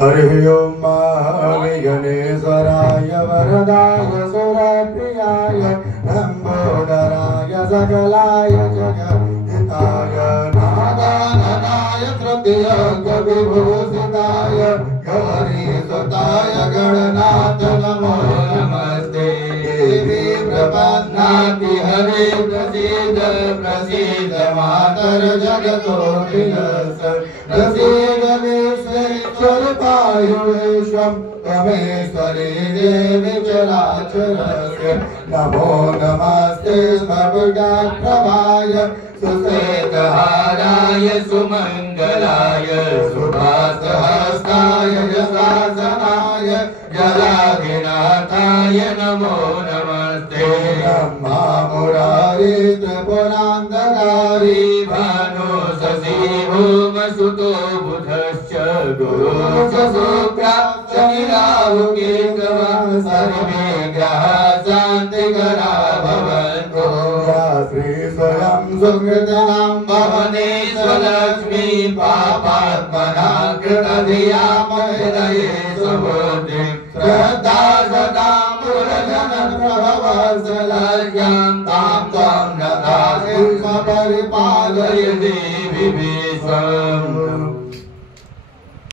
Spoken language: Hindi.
हरि ओम महाविघ्नेश्वराय वरदाय सुरप्रियाय लंबोदराय सकलाय जगद्धिताय नादाननाय तृतीयविभूषिताय गौरीसुताय गणनाथ नमो नमस्ते। देवी प्रपन्नाति हरे प्रसीद प्रसीद मातर जगतोऽखिलस्य प्रसीद विश्वेश्वरपायुष्वं त्वमेश्वरी देवी चराचरस्य। नमो नमस्ते सर्वज्ञप्रभाय सुश्वेतहाराय सुमङ्गलाय सुभासहस्ताय यशासनाय जलाधिनाथाय नमो नमस्ते। ब्रह्मा मुरारी त्रिपुरान्तकारी भानु शशि भूमसुतो बुधश्च गुरुश्च शुक्र शनि राहु केतवः सर्वे ग्रहाः शान्तिकरा भवन्तु। श्री स्वयं सुकृतां भवने स्वलक्ष्मी पापात्मना कृतधियां हृदये सुबुद्धिं श्रद्धा सदा मूलधन प्रभवत्सलायां तां त्वं नतासि परिपालय देवी विश्वम्।